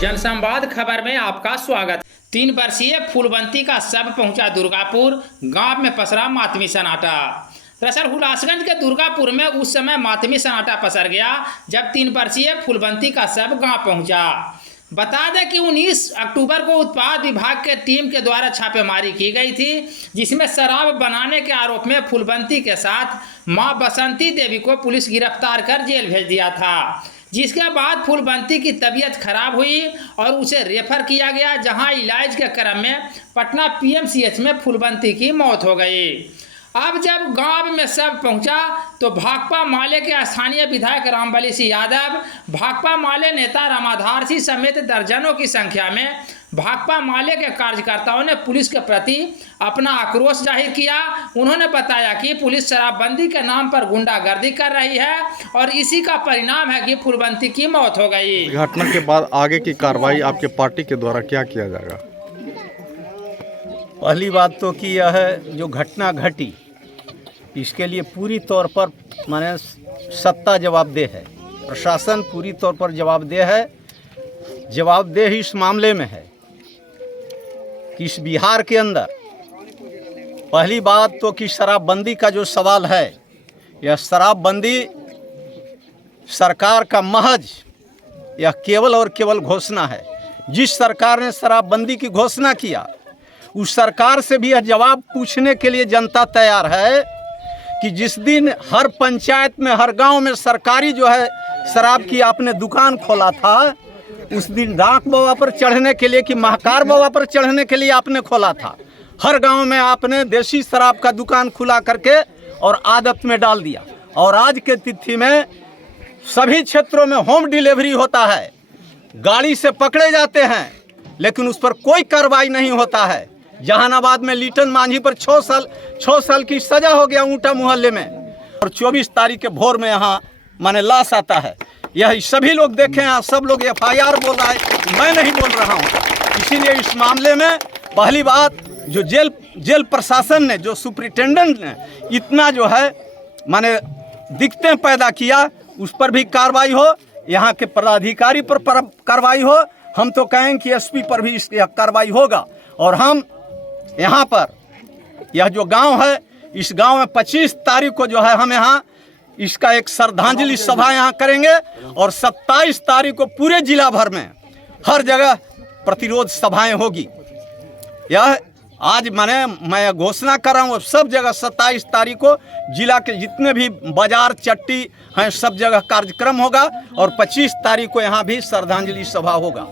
जनसंवाद खबर में आपका स्वागत। 3 वर्षीय फूलवंती का शव पहुंचा दुर्गापुर। गांव में पसरा मातमी सन्नाटा। दरअसल हुलासगंज के दुर्गापुर में उस समय मातमी सन्नाटा पसर गया जब 3 वर्षीय फूलवंती का शव गांव पहुंचा। बता दें कि 19 अक्टूबर को उत्पाद विभाग के टीम के द्वारा छापेमारी की गई थी, जिसमें शराब बनाने के आरोप में फूलवंती के साथ मां बसंती देवी को पुलिस गिरफ्तार कर जेल भेज दिया था। जिसके बाद फूलवंती की तबीयत खराब हुई और उसे रेफर किया गया, जहां इलाज के क्रम में पटना पीएमसीएच में फूलवंती की मौत हो गई। अब जब गांव में शव पहुंचा तो भाकपा माले के स्थानीय विधायक रामबली सिंह यादव, भाकपा माले नेता रामाधार सिंह समेत दर्जनों की संख्या में भाकपा माले के कार्यकर्ताओं ने पुलिस के प्रति अपना आक्रोश जाहिर किया। उन्होंने बताया कि पुलिस शराबबंदी के नाम पर गुंडागर्दी कर रही है और इसी का परिणाम है कि फूलवंती की मौत हो गई। घटना के बाद आगे की कार्रवाई आपके पार्टी के द्वारा क्या किया जाएगा? पहली बात तो कि यह जो घटना घटी इसके लिए पूरी तौर पर माने सत्ता जवाबदेह है, प्रशासन पूरी तौर पर जवाबदेह है। जवाबदेह इस मामले में है कि इस बिहार के अंदर पहली बात तो कि शराबबंदी का जो सवाल है, यह शराबबंदी सरकार का महज यह केवल और केवल घोषणा है। जिस सरकार ने शराबबंदी की घोषणा किया उस सरकार से भी यह जवाब पूछने के लिए जनता तैयार है कि जिस दिन हर पंचायत में हर गांव में सरकारी जो है शराब की आपने दुकान खोला था, उस दिन डाक बाबा पर चढ़ने के लिए कि महाकार बाबा पर चढ़ने के लिए आपने खोला था। हर गांव में आपने देसी शराब का दुकान खुला करके और आदत में डाल दिया। और आज के तिथि में सभी क्षेत्रों में होम डिलीवरी होता है, गाड़ी से पकड़े जाते हैं लेकिन उस पर कोई कार्रवाई नहीं होता है। जहानाबाद में लिटन मांझी पर 6 साल की सजा हो गया ऊंटा मोहल्ले में, और 24 तारीख के भोर में यहाँ माने लाश आता है। यह सभी लोग देखें, यहाँ सब लोग FIR बोल रहा है, मैं नहीं बोल रहा हूँ। इसीलिए इस मामले में पहली बात जो जेल प्रशासन ने, जो सुप्रिटेंडेंट ने इतना जो है माने दिक्कतें पैदा किया, उस पर भी कार्रवाई हो, यहाँ के पदाधिकारी पर कार्रवाई हो। हम तो कहेंगे कि SP पर भी इसकी कार्रवाई होगा। और हम यहाँ पर यह जो गांव है, इस गांव में 25 तारीख को जो है हम यहाँ इसका एक श्रद्धांजलि सभा यहाँ करेंगे और 27 तारीख को पूरे जिला भर में हर जगह प्रतिरोध सभाएं होगी। यह आज मैं घोषणा कर रहा हूँ, सब जगह 27 तारीख को जिला के जितने भी बाजार चट्टी हैं सब जगह कार्यक्रम होगा और 25 तारीख को यहाँ भी श्रद्धांजलि सभा होगा।